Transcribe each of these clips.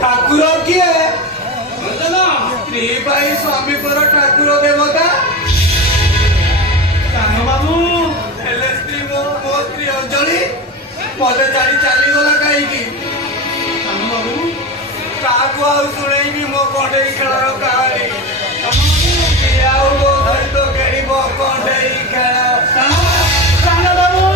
ठाकुर किए स्त्री भाई स्वामी पर ठाकुर देवता सानो बाबू हेले स्त्री मो स्त्री अंजलि मत छाड़ी चलीगला कहीं सानो बाबू काकू आउ शुणी मो कंडई खेल कहानी मो सहित खेल कंडई खेल सानो बाबू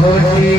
सुखी